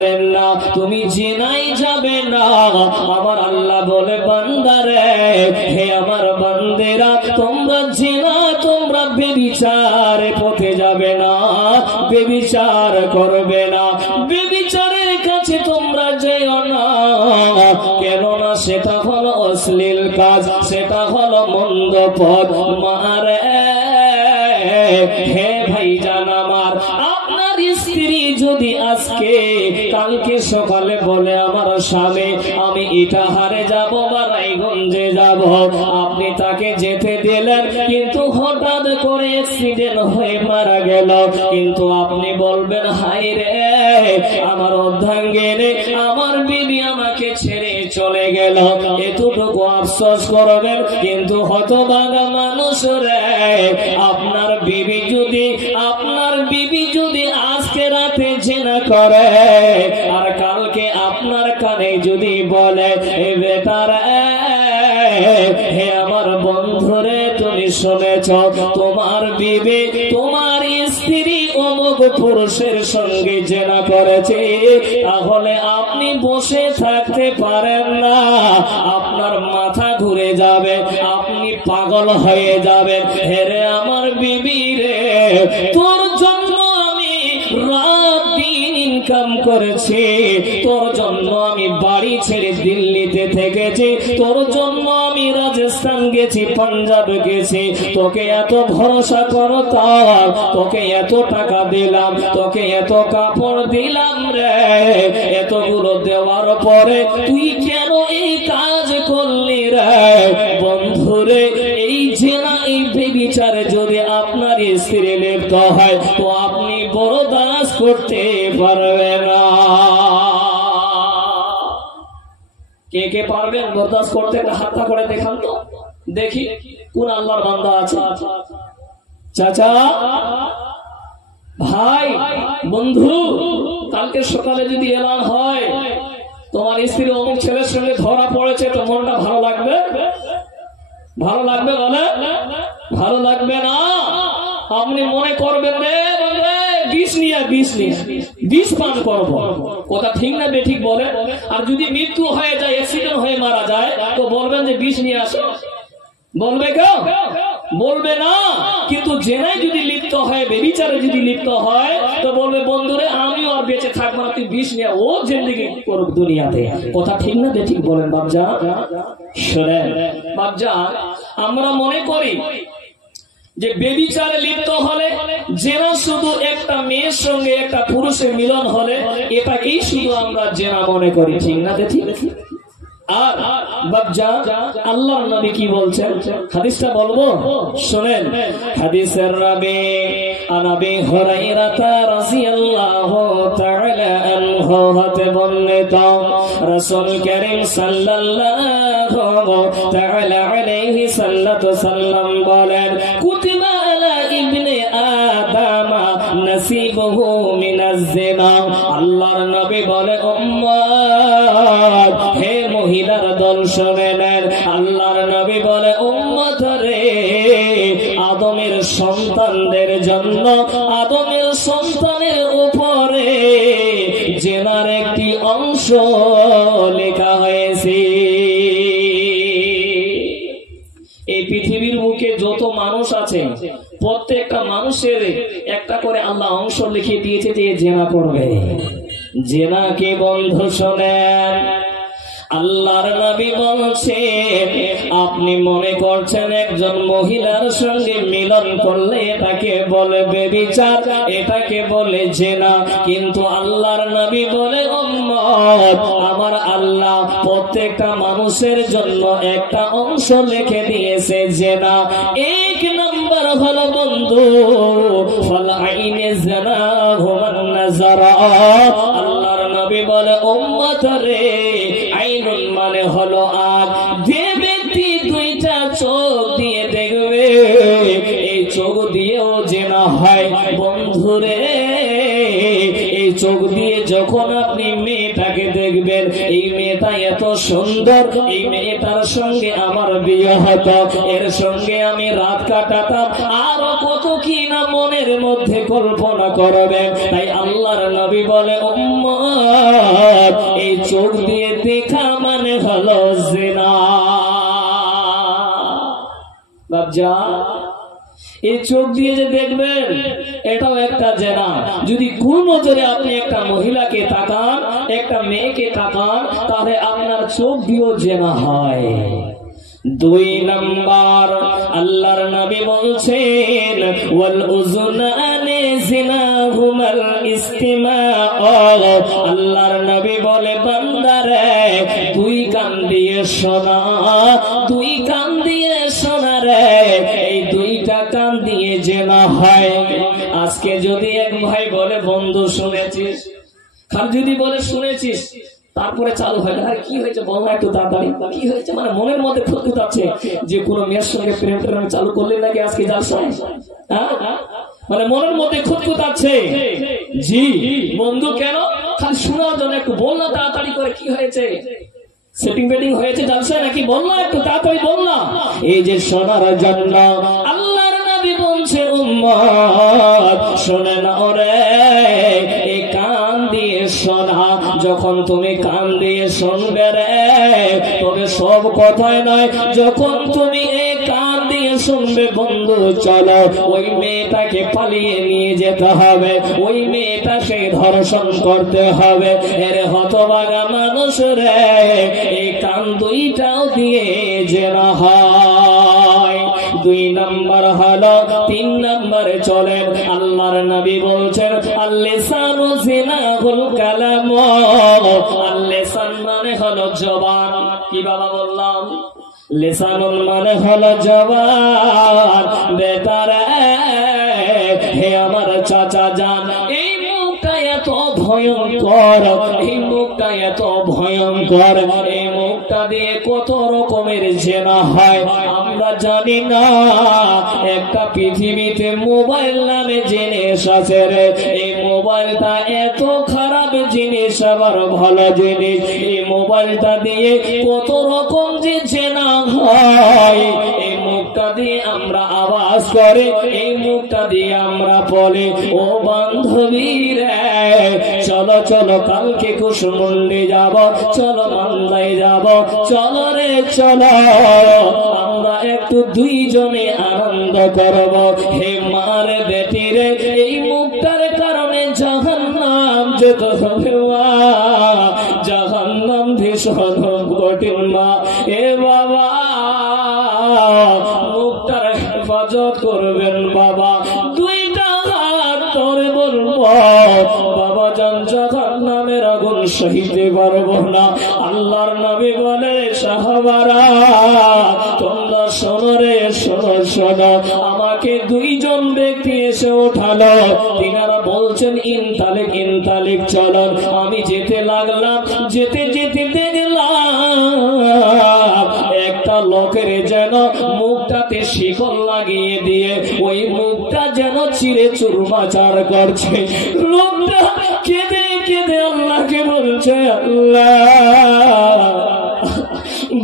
না, তুমি জিনাই যাবে না। আমার আল্লাহ বলে বান্দারে, হে আমার বান্দেরা, তোমরা জিনা, তোমরা বেবিচারে পথে যাবে না, বেবিচার করবে না, বেবিচারের কাছে তোমরা যেও না। কেননা সেটা হলো অশ্লীল কাজ, সেটা হলো মন্দ পথ। মারে হে ভাইজান আমার, আপনার স্ত্রী যদি আজকে কালকে সকালে বলে আমার স্বামী আমি ইটাহারে যাব বা রায়গঞ্জে যাব, আপনি তাকে যেতে দিলেন, কিন্তু হঠাৎ করে অ্যাক্সিডেন্ট হয়ে মারা গেল, কিন্তু আপনি বলবেন হায় রে আমার অর্ধাঙ্গিনী, আমার বিবি আমাকে ছেড়ে চলে গেল, এতটুকু আফসোস করবেন। কিন্তু হতভাগা মানুষ রে, আপনার বিবি যদি আজকে রাতে জিনা করে আর কালকে আপনার কানে যদি বলে বেটার হে আমার বন্ধুরে তুমি শুনেছ তোমার বিবি তোমার স্ত্রী অমুক পুরুষের সঙ্গে জিনা করেছে, তাহলে আপনি বসে থাকতে পারেন না, আপনার মাথা ঘুরে যাবে, আপনি পাগল হয়ে যাবেন। হেরে আমার বিবি রে, তোর জন্য আমি রাত দিন ইনকাম করেছি, তোর জন্য আমি বাড়ি ছেড়ে দিল্লিতে থেকেছি, তোর জন্য আমি রাজস্থান গেছি, পাঞ্জাব গেছি, তোকে এত ভরসা করতাম, তোকে এত টাকা দিলাম, তোকে এত কাপড় দিলাম রে, এতগুলো দেওয়ার পরে তুই কেন এই কাজ করলি রে? বন্ধুরে, এই জিনা, এই বেবিচারে যদি আপনার স্ত্রী লিপ্ত হয় তো আপনি বরদাস্ত করতে পারবেন না। কে কে পারবেন বরদাস্ত করতে? হাতটা করে দেখান তো দেখি কোন আল্লাহর বান্দা আছে। চাচা, ভাই, বন্ধু, কালকে সকালে যদি এলান হয় তোমার স্ত্রী অমুক ছেলের সঙ্গে ধরা পড়েছে, তো মনটা ভালো লাগবে? ভালো লাগবে? বলে ভালো লাগবে না। আপনি মনে করবেন রে বিষ পান করবো, কথা ঠিক না বেঠিক বলে? আর যদি মৃত্যু হয়ে যায়, অ্যাক্সিডেন্ট হয়ে মারা যায়, তো বলবেন যে বিষ নিয়ে আসো, বলবে কেউ? বলবে না। কিন্তু জেনায় যদি লিপ্ত হয়, বেবিচারে যদি লিপ্ত হয়, তো বলবে বন্ধুরে আমিও আর বেঁচে থাকবো না, তুই বিষ নিয়ে ও জিন্দেগি করুক দুনিয়াতে। কথা ঠিক না বেঠিক বলেন বাপজান? শোনেন বাপজান, আমরা মনে করি যে বেবিচারে লিপ্ত হলে, জেনা শুধু একটা মেয়ের সঙ্গে একটা পুরুষের মিলন হলে, এটাকেই শুধু আমরা জেনা মনে করি। ঠিক না বেঠিক? আর বাপজান, আল্লাহর নবী কি বলছেন হাদিসটা বলবো, শুনেন। হাদিসের রাবি আনাবি হুরায়রা রাদিয়াল্লাহু তাআলা আনহু হতে বর্ণিত, রাসূল কারীম সাল্লাল্লাহু তাআলা আলাইহি সাল্লাম বলেন, কুতিবা আলা ইবনে আদম নাসিবুহু মিনাজ জিনা। আল্লাহর নবী বলে, উম্মত, হে মহিলার দল শুনে নেন, আল্লাহর নবী বলে উম্মত রে, আদমের সন্তানদের জন্য, আদমের সন্তানের উপরে জিনার একটি অংশ লেখা হয়েছে। এই পৃথিবীর মুখে যত মানুষ আছে, প্রত্যেকটা মানুষের একটা করে আল্লাহ অংশ লিখে দিয়েছে যে জিনা করবে। জিনাকে বন্ধ শোনেন, আল্লাহর নবী বলছেন, আপনি মনে করছেন একজন মহিলার সঙ্গে মিলন করলে এটাকে বলে বেবিচার, এটাকে বলে জিনা, কিন্তু আল্লাহর নবী বলে উম্মত, আমার আল্লাহ প্রত্যেকটা মানুষের জন্য একটা অংশ লিখে দিয়েছে জিনা। এক নম্বর হলো বন্ধু ফাল আইনে জিনা হুমান নাযারা। আল্লাহর নবী বলে উম্মত রে, আইনুন মানে হলো আগ, যে ব্যক্তি দুইটা চোখ দিয়ে দেখবে, এই চোখ দিয়েও জিনা হয়। বন্ধুরে, এই চোখ দিয়ে যখন আপনি মেয়েটাকে দেখবেন, এই মেয়েটা এত সুন্দর, এই মেয়েটার সঙ্গে আমার বিয়ে হতো, এর সঙ্গে আমি রাত কাটাতাম, আরো কত কি না মনের মধ্যে কল্পনা করবেন। তাই আল্লাহর নবী বলে উম্মত, বাচ্চা এই চোখ দিয়ে যে দেখবেন এটাও একটা জেনা। যদি কোন নজরে আপনি একটা মহিলাকে তাকান, একটা মেয়েকে তাকান, তাহলে আপনার চোখ দিয়েও জেনা হয়। 2 নাম্বার আল্লাহর নবী বলছেন ওয়াল উযুনানি জিনাহুমাল ইসতিমাউ। আল্লাহর নবী বলে বান্দারে 2 কান দিয়ে শোনা, 2 কান দিয়ে শোনা রে, এই 2টা কান দিয়ে জেনা হয়। আজকে যদি এক ভাই বলে বন্ধু শুনেছিস, আর যদি বলে শুনেছিস, তারপরে চালু হয় না, কি হয়েছে বল না একটু তাড়াতাড়ি, কি হয়েছে, মানে মনের মধ্যে খুঁতখুত আছে যে কোনো মেয়ের সঙ্গে প্রেম টেম চালু করলেন নাকি আজকে জালসা, মানে মনের মধ্যে খুঁতখুত আছে। জি বন্ধু, কেন? খালি শোনার জন্য একটু বল না তাড়াতাড়ি করে, কি হয়েছে, সেটিং বেটিং হয়েছে জালসায় নাকি, বল না একটু তাড়াতাড়ি বল না। এই যে শোনার জন্য আল্লাহর নবী বলছে উম্মত শোনে না ওরে, এই কান দিয়ে শোনা। যখন তুমি কান দিয়ে শুনবে রে, তবে সব কথায় নয়, যখন তুমি এই কান দিয়ে শুনবে বন্ধু, চলো ওই মেয়েটাকে পালিয়ে নিয়ে যেতে হবে, ওই মেয়েটাকে ধর্ষণ করতে হবে। এর হতভাগা মানুষ রে, এই কান 2টাও দিয়ে জেনা হয়। 2 নাম্বার হলো। 3 নম্বরে চলেন আল্লাহর নবী বলছেন আল-লিসানু জিনাহুল কালাম। আল-লিসান মানে হলো জবান। কি বাবা বললাম? লিসানুন মানে হলো জবান। বেটারে হে আমার চাচা জান, এই মুখটা এত ভয়ঙ্কর, এই মুখটা এত ভয়ঙ্কর, এই মুখটা দিয়ে কত রকমের জেনা হয় আমরা জানি না। একটা পৃথিবীতে মোবাইল নামে জিনিস আছে রে, এই মোবাইলটা এত খারাপ জিনিস আবার ভালো জিনিস। এই মোবাইলটা দিয়ে কত রকম যে জেনা হয়। এই মুখটা দিয়ে আমরা আওয়াজ করে, এই মুখটা দিয়ে আমরা বলি ও বান্ধবী রে চলো চলো কালকে কুশমুন্ডি যাব, চলো মালদায় যাব, চলো রে চলো আমরা একটু 2 জনে আনন্দ করব। হে মারে বেটি রে, এই মুখটার কারণে জাহান্নাম যেতে হবে, জাহান্নাম ভীষণ কঠিন মা। এ বাবা মুখটার হেফাজত করবেন বাবা, 2টা হাত ধরে বলবো বাবা জান জাহান্নামের আগুন সহিতে পারবো না। আল্লাহর নবী বলে সাহাবারা তোমরা শোনো রে, শোনো শোনো। আমাকে 2 জন ব্যক্তি এসে উঠালো, তিনারা বলছেন ইনতালিক ইনতালিক চলো। আমি যেতে লাগলাম, যেতে যেতে দেখলাম একটা লোকের যেন মুখটাতে শিকল লাগিয়ে দিয়ে ওই মুখটা যেন চিরে চুরমাচার করছে। লোকটা কেঁদে কেঁদে আল্লাহকে বলছে আল্লাহ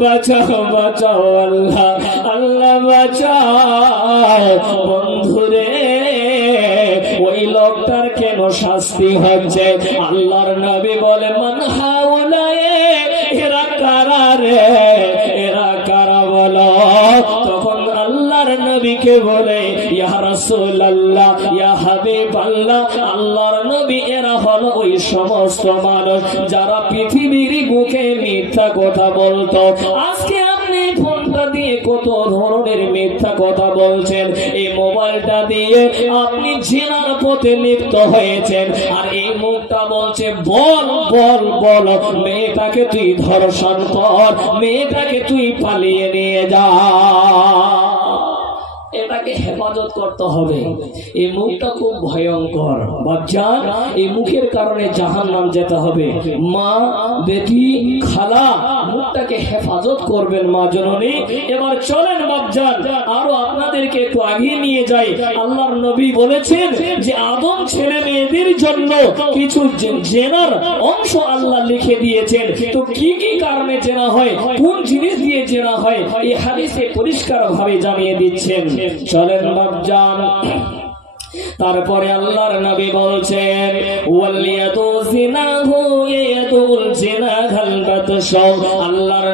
বাঁচাও বাঁচাও, আল্লাহ আল্লাহ বাঁচাও। বন্ধুরে ওই লোকটার কেন শাস্তি হচ্ছে? আল্লাহর নবী বলে মান হাউলায়ে, এরা কারা রে, এরা কারা বলো? তখন আল্লাহর নবীকে বলে ইয়া রাসূলুল্লাহ, ইয়া হাবিবাল্লাহ, আল্লাহর নবী এরা হলো ওই সমস্ত মানুষ যারা পৃথিবীর বুকে মিথ্যা কথা বলতো। আজকে আপনি ফোনটা দিয়ে কত ধরনের মিথ্যা কথা বলছেন, এই মোবাইলটা দিয়ে আপনি জিনার পথে লিপ্ত হয়েছেন। আর এই মুখটা বলছে বল বল বল, মেয়েটাকে তুই ধর্ষণ কর, মেয়েটাকে তুই পালিয়ে নিয়ে যা। এটাকে হেফাজত করতে হবে। এই মুখটা খুব ভয়ঙ্কর বাচ্চান, এই মুখের কারণে জাহান্নাম যেতে হবে। মা বেটি খালা মুখটাকে হেফাজত করবেন মা জননী। এবার চলেন বাচ্চান আরো আপনাদেরকে একটু আগিয়ে নিয়ে যাই। আল্লাহর নবী বলেছেন যে আদম ছেলে মেয়েদের জন্য কিছু জেনার অংশ আল্লাহ লিখে দিয়েছেন। তো কি কি কারণে জেনা হয়, কোন জিনিস দিয়ে জেনা হয়, এই হাদিসে পরিষ্কার ভাবে জানিয়ে দিচ্ছেন। চলেন বাপজান। তারপরে আল্লাহর নবী বলছেন ওয়ালিয়াতু জিনাহু ইয়াতুল জিনা গালবাতশাও। আল্লাহর